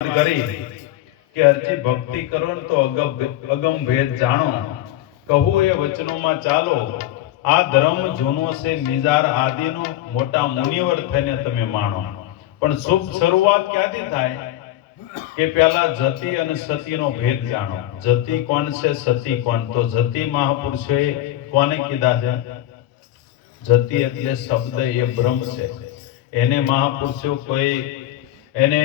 કરી કે હજી ભક્તિ કરો તો અગમ ભેદ જાણો. કહું એ વચનોમાં ચાલો, આ ધર્મ જૂનો છે, નિજાર આદિનો, મોટા મુનિવર થઈને તમે માણો. પણ શુભ શરૂઆત ક્યાંથી થાય? કે પહેલા જતી અને સતીનો ભેદ જાણો. જતી કોણ છે? સતી કોણ? તો જતી મહાપુરુષે કોને કીધા છે? જતી એટલે શબ્દ એ બ્રહ્મ છે. એને મહાપુરુષો કોઈ, એને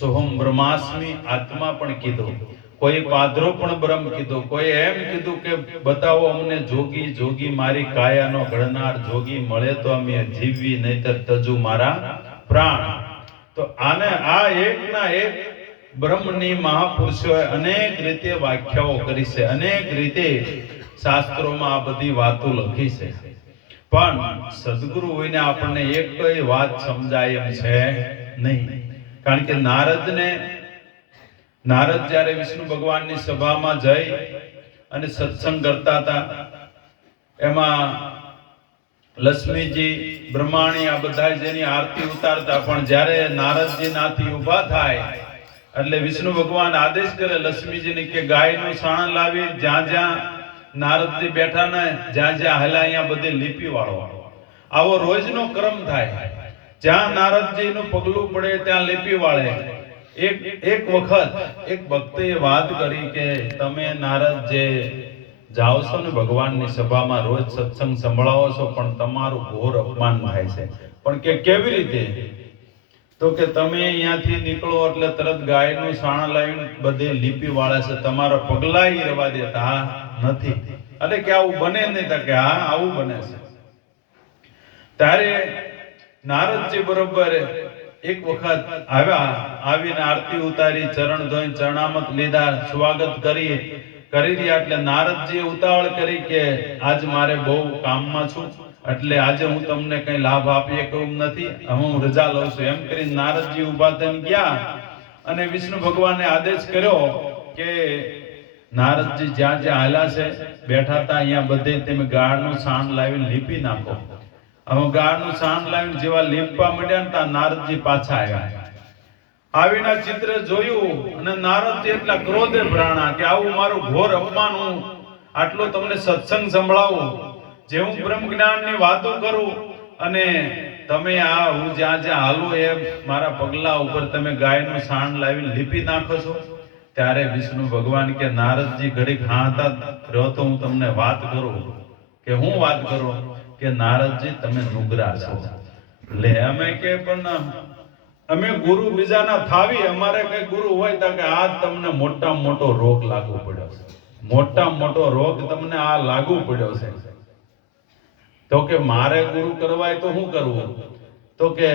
સોહમ બ્રહ્માસ્મિ આત્મા પણ કીધું. કોઈ પાદરો પણ બ્રહ્મ કીધું. કોઈ એમ કીધું કે, બતાવો અમને જોગી જોગી મારી કાયાનો ઘડનાર જોગી મળે તો અમે જીવવી નહીતર તજુ મારા પ્રાણ. તો આને આ એકના એક બ્રહ્મની મહાપુરુષોએ અનેક રીતે વ્યાખ્યાઓ કરી છે. અનેક રીતે શાસ્ત્રોમાં આ બધી વાતો લખી છે. પણ સદગુરુ હોઈને આપણને એક વાત સમજાય એમ છે નહીં. કારણ કે નારદને નારદ જ્યારે વિષ્ણુ ભગવાનની સભામાં જઈ અને સત્સંગ કરતા હતા, એમાં લક્ષ્મીજી, બ્રહ્માણી આ બધા જેની આરતી ઉતારતા, પણ જ્યારે નારદજી નાથી ઊભા થાય, એટલે વિષ્ણુ ભગવાન આદેશ કરે લક્ષ્મીજીને કે ગાયનું સાણ લાવી, જ્યાં જ્યાં નારદજી બેઠા ને, જ્યાં જ્યાં હલા અહીંયા બધી લીપી વાળો આવો રોજનો ક્રમ થાય. જ્યાં નારદજીનું પગલું પડે, ત્યાં લીપી વાળે. એક એક વખત એક ભક્તે વાત કરી કે, તમે નારદ જે જાઓ છો ને ભગવાનની સભામાં, રોજ સત્સંગ સંભળાવો છો, પણ તમારું ઘોર અપમાન થાય છે. પણ કે કેવી રીતે? તો કે, તમે અહીંયાથી નીકળો એટલે તરત ગાયનું સાણ લાવીને બધે લીપી વાળે છે. તમારા એ રવા દેતા નથી. અરે કે આવું બને નહીં તો કે, હા, આવું બને છે. ત્યારે નારદજી બરોબર એક વખત આવ્યા, આવીને આરતી ઉતારી, ચરણ ધોઈ ચરણામત લીધા, સ્વાગત કરી કરી રહ્યા એટલે નારદજીએ ઉતાવળ કરી કે આજ મારે બહુ કામમાં છું, એટલે આજે હું તમને કઈ લાભ આપી એકમ નથી હું રજા લઉં છું. એમ કરી નારદજી ઊભા થઈને ગયા અને વિષ્ણુ ભગવાને આદેશ કર્યો કે નારદજી જ્યાં જ્યાં હાલ્યા છે, બેઠા હતા, અહીંયા બધે તમે ગાળનું સાણ લાવીને લીપી નાખો. હવે ગાળનું સાણ લાવીને જેવા લેપવા મળ્યા ને ત્યાં નારદજી પાછા આવ્યા. આવીના ચિત્ર જોયું અને નારદજી એટલા ક્રોધે ભરાણા કે આવું મારું ઘોર અપમાન હું આટલો તમને સત્સંગ સંભળાવું, જે હું બ્રહ્મ જ્ઞાનની વાતો કરું અને તમે આ હું જ્યાં જ્યાં હાલું એ મારા પગલા ઉપર તમે ગાયનું સાણ લાવીને લીપી નાખો છો, ત્યારે વિષ્ણુ ભગવાન કે નારદજી ઘડીક હા હતા રહ્યો તો હું તમને વાત કરું, કે હું વાત કરું? કે નારદજી, તમે નુગરા છો. લે અમે કે પણ અમે ગુરુ બીજાના થાવી, અમારે કઈ ગુરુ હોય તો કે આ તમને મોટા મોટો રોગ લાગુ પડ્યો છે. મોટા મોટો રોગ તમને આ લાગુ પડ્યો છે. તો કે મારે ગુરુ કરવાય તો શું કરવું? તો કે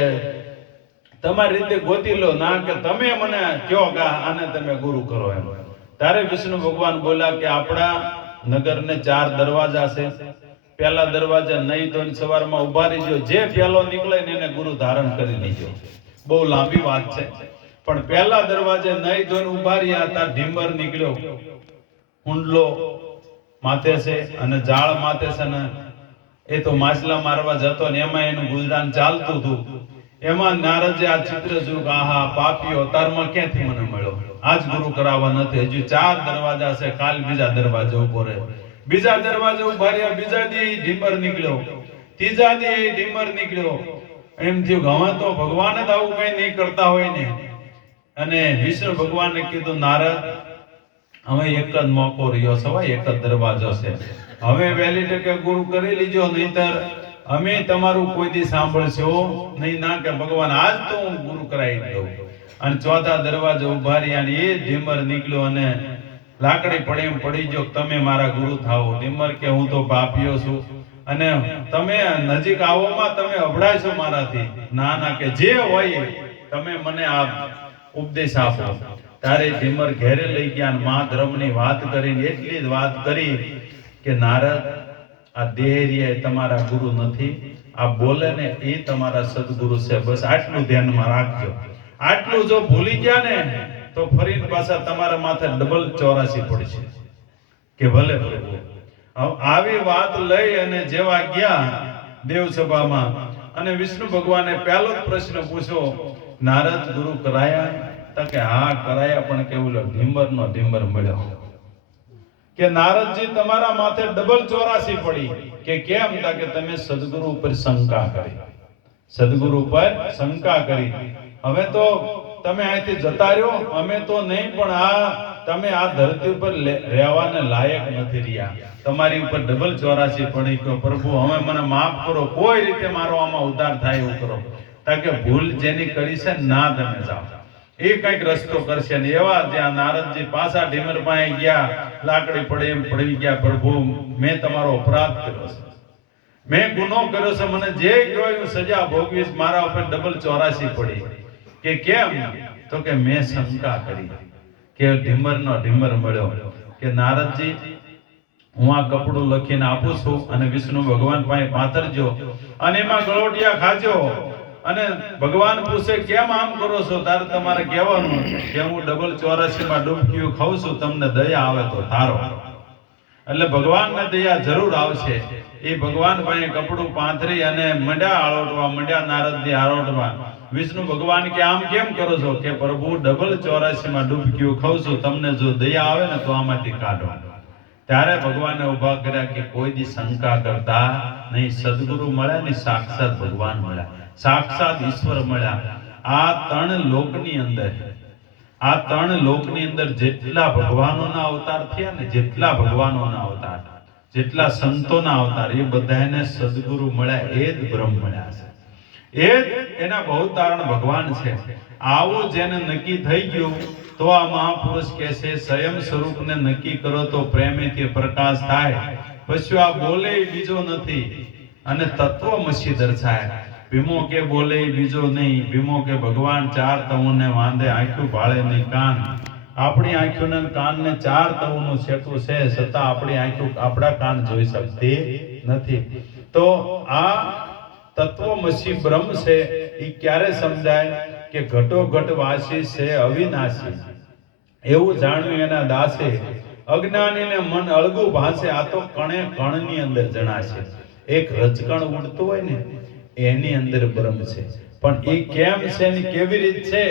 તમારી રીતે ગોતી લો, ના કે તમે મને કયો કે આને તમે ગુરુ કરો એમ. તારે વિષ્ણુ ભગવાન બોલ્યા કે આપણા નગરને ચાર દરવાજા છે. પહેલા દરવાજા નહીં ધોઈને સવારમાં ઊભા રહીજો. જે પેલો નીકળે ને એને ગુરુ ધારણ કરી લીજો બહુ લાંબી વાત છે. પણ પેલા દરવાજે નહીં ધોઈને ઊભા રહ્યા હતા ઢીંબર નીકળ્યો. હુંડલો માથે છે અને જાળ માથે છે ને એ તો માછલા મારવા જતો ને એમાં એનું ગુલદાન ચાલતું હતું. એમાં નારદે આ ચિત્ર કે, આહા, પાપીઓ, તારમાં ક્યાંથી મને મળ્યો? આજ ગુરુ કરાવવા નથી. હજુ ચાર દરવાજા છે, કાલ બીજા દરવાજા ઊભો રહે. બીજા દરવાજો ઊભા બીજા દી ઢીંબર નીકળ્યો. ત્રીજા દી ઢીંબર નીકળ્યો. એમ થયું હવે તો ભગવાન જ આવું કઈ નહીં કરતા હોય ને. અને વિષ્ણુ ભગવાને કીધું, નારદ, હવે એક જ મોકો રહ્યો છે ભાઈ એક જ દરવાજો છે. હવે વહેલી ટકે ગુરુ કરી લીજો, નહીતર અમે તમારું કોઈ દી સાંભળશો નહીં. ના કે ભગવાન, આજ તો હું ગુરુ કરાવી દઉં. અને ચોથા દરવાજો ઊભા રહ્યા એ ઢીમર નીકળ્યો અને લાકડી પડે એમ પડી જો તમે મારા ગુરુ થાઓ. ઢીમર કે હું તો પાપીઓ છું. અને તમે નજીક આવોમાં તમે અભડાય છો મારાથી. ના ના કે જે હોય તમે મને આ ઉપદેશ આપો. તારે ઢીમર ઘેરે લઈ ગયા અને મા ધર્મની વાત કરીને એટલી જ વાત કરી કે નારદ, આ દેહરિયા તમારા ગુરુ નથી. આ બોલે ને એ તમારા સદગુરુ છે. બસ આટલું ધ્યાનમાં રાખજો. આટલું જો ભૂલી ગયા ને તો ફરીને પાછા તમારા માથે ડબલ ચોરાસી પડશે. કે ભલે પ્રભુ. આવી વાત લઈ અને જેવા ગયા દેવસભામાં અને વિષ્ણુ ભગવાને પહેલો પ્રશ્ન પૂછ્યો, નારદ, ગુરુ કરાયા? તો કે, હા, કરાયા, પણ કેવું ઢીંબર નો ઢીંબર મળ્યો. કે, નારદજી, તમારા માથે ડબલ ચોરાસી પડી. કે, કેમ? કે, તમે સદગુરુ ઉપર શંકા કરી. સદગુરુ ઉપર શંકા કરી. હવે તો તમે અહીંથી જતા રહ્યો. અમે તો નહીં, પણ આ તમે આ ધરતી ઉપર રહેવાને લાયક નથી રહ્યા. તમારી ઉપર ડબલ ચોરાસી પડી ગયો પ્રભુ હવે મને માફ કરો. કોઈ રીતે મારો આમાં ઉદ્ધાર થાય એવું કરો. તાકે ભૂલ જેની કરી છે, ના તમે જાઓ. એ કંઈક રસ્તો કરશે ને એવા જ્યાં નારદજી પાછા ઢીમર પાસે ગયા, લાકડી પડે એમ પડી ગયા, પ્રભુ, મેં તમારો અપરાધ કર્યો છે. મેં ગુનો કર્યો છે. મને જે હું સજા ભોગવીશ. મારા ઉપર ડબલ ચોરાસી પડી. કે કેમ? તો કે મેં શંકા કરી કે ઢીમરનો ઢીમર મળ્યો કે નારદજી, હું આ કપડું લખીને આપું છું અને વિષ્ણુ ભગવાન પાસે પાથરજો અને એમાં ગળોટિયા ખાજો અને ભગવાન પૂછે, કેમ આમ કરો છો? તારે તમારે કહેવાનું કે હું ડબલ ચોરાસીમાં ડૂબક્યું ખાઉં છું, તમને દયા આવે તો તારો એટલે ભગવાનને દયા જરૂર આવશે. એ ભગવાન પાસે કપડું પાથરી અને મંડ્યા આળોટવા મંડ્યા નારદજી આળોટવા વિષ્ણુ ભગવાન કે, આમ કેમ કરો છો? કે, પ્રભુ, ડબલ ચોરાસીમાં ડૂબક્યું ખાઉં છું. તમને જો દયા આવે ને, તો આમાંથી કાઢો. ત્યારે ભગવાને ઊભા કર્યા કે, કોઈ દી શંકા કરતા નહીં. સદગુરુ મળ્યા ને સાક્ષાત ભગવાન મળ્યા. સાક્ષાત ઈશ્વર મળ્યા. આ ત્રણ લોકની અંદર આ ત્રણ લોકની અંદર જેટલા ભગવાનોના અવતાર થયા ને જેટલા ભગવાનોના અવતાર, જેટલા સંતોના અવતાર, એ બધાને સદગુરુ મળ્યા, એ જ બ્રહ્મ મળ્યા છે. એ જ એના બહુતારણ ભગવાન છે. આવું જેને નક્કી થઈ ગયું, તો આ મહાપુરુષ કહે છે, સ્વયં સ્વરૂપને નક્કી કરો તો પ્રેમેથી પ્રકાશ થાય. પછી આ બોલે બીજો નથી. અને તત્વમસી દર્શાય ભીમો કે બોલે બીજો નહીં. ભીમો કે, ભગવાન, ચાર તવને વાંધે આંખ્યું ભાળે નહીં કાન. આપણી આંખોને કાનને ચાર તવોનું છેટું છે, છતાં આપણી આંખો આપણા કાન જોઈ શકતી નથી. તો આ તત્વમસી બ્રહ્મ છે એ ક્યારે સમજાય કે ઘટો ઘટ વાસી છે, અવિનાશી? એવું જાણ્યું એના દાસે. અજ્ઞાનીને મન અળગું ભાસે, આ તો કણે કણની અંદર જણાશે. એક રજકણ ઉડતું હોય ને એની અંદર બ્રહ્મ છે. પણ એ કેમ છે ને કેવી રીત છે?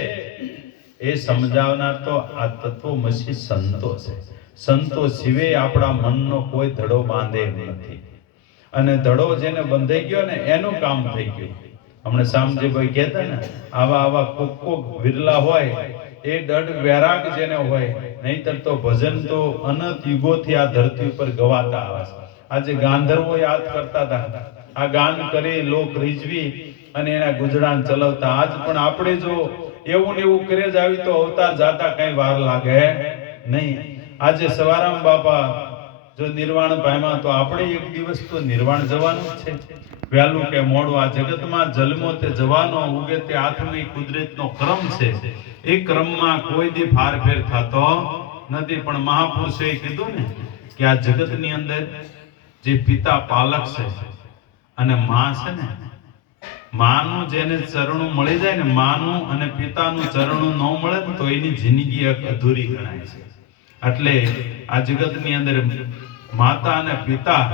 એ સમજાવનાર તો આ તત્વમસી સંતો છે. સંતો સિવાય આપણા મનનો કોઈ ધડો બાંધે નથી. અને ધડો જેને બંધાઈ ગયો ને, એનું કામ થઈ ગયું. હમણાં શામજીભાઈ કહેતા ને, આવા આવા કોક કોક વિરલા હોય, એ દડ વૈરાગ જેને હોય, નહીતર તો ભજન તો અનંત યુગોથી આ ધરતી ઉપર ગવાતા આવે છે. આજે ગાંધર્વો યાદ કરતા હતા. આ ગાન કરી, લોક રીઝવી અને એના ગુજરાન ચલાવતા. આજ પણ આપણે જો એવું ને એવું કરે જ આવી તો અવતાર જાતા કઈ વાર લાગે નહીં. આજે સવારામ બાપા જો નિર્વાણ પામ્યા તો આપણે એક દિવસ તો નિર્વાણ જવાનું છે. વહેલું કે મોડું આ જગતમાં જન્મો તે જવાનો ઉગે તે આત્મિક કુદરતનો ક્રમ છે. એ ક્રમમાં કોઈ દી ફારફેર થતો નથી. પણ મહાપુરુષે કીધું ને કે આ જગતની અંદર જે પિતા પાલક છે અને માં છે ને, માનું જેને ચરણું મળી જાય ને, માનું અને પિતાનું ચરણું ન મળે તો એની જિંદગી અધૂરી ગણાય છે. એટલે આ જગતની અંદર માતા અને પિતા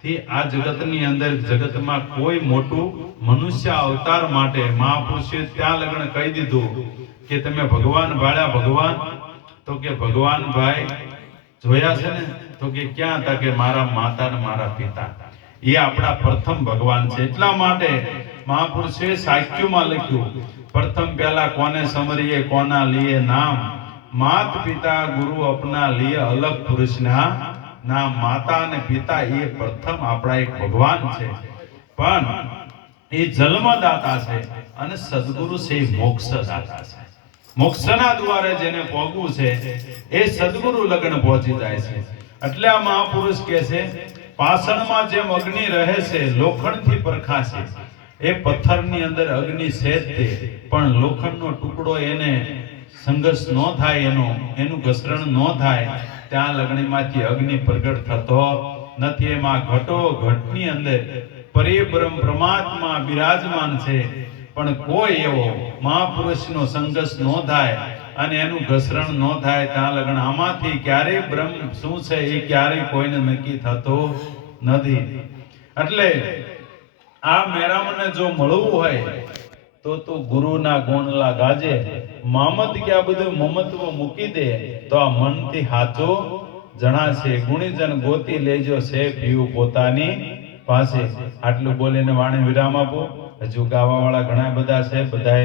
થી આ જગતની અંદર જગતમાં કોઈ મોટું મનુષ્ય અવતાર માટે મહાપુરુષે ત્યાં લગ્ન કહી દીધું કે તમે ભગવાન ભાળ્યા ભગવાન? તો કે ભગવાન ભાઈ જોયા છે ને, તો કે ક્યાં હતા કે મારા માતા ને મારા પિતા એ આપણા પ્રથમ ભગવાન છે. એટલા માટે મહાપુરુષે સાક્યુમાં લખ્યું, પ્રથમ પહેલા કોને સમરીએ, કોના લીએ નામ? માત પિતા ગુરુ અપના લીએ અલગ પુરુષના નામ. માતા અને પિતા એ પ્રથમ આપણા એક ભગવાન છે. પણ એ જન્મદાતા છે અને સદગુરુ છે મોક્ષદાતા છે. મોક્ષના દ્વારે જેને પહોંચવું છે, એ સદગુરુ લગ્ન પહોંચી જાય છે. એટલે આ મહાપુરુષ કહે છે પાષાણમાં જેમ અગ્નિ રહે છે, લોખંડથી પરખાશે. એ પથ્થરની અંદર અગ્નિ છે તે. પણ લોખંડનો ટુકડો એને સંઘર્ષ ન થાય એનો, એનું ઘસરણ ન થાય. ત્યાં લગણીમાંથી અગ્નિ પ્રગટ થતો નથી. એમાં ઘટો ઘટની અંદર પરિબ્રહ્મ પરમાત્મા બિરાજમાન છે. પણ કોઈ એવો મહાપુરુષનો સંઘર્ષ ન થાય. અને એનું ઘસરણ ન થાય ત્યાં લગણ. આમાંથી ક્યારેય બ્રહ્મ શું છે એ ક્યારેય કોઈને નક્કી થતું નથી. એટલે આ મેરામને જો મળવું હોય, તો તું ગુરુના ગુણલા ગાજે. મામત કે આ બધું મમત્વ મૂકી દે, તો આ મનથી હાચો જણાશે. ગુણીજન ગોતી લેજો છે પીવું પોતાની પાસે. આટલું બોલીને વાણી વિરામ આપો. હજુ ગાવા વાળા ઘણા બધા છે, બધાએ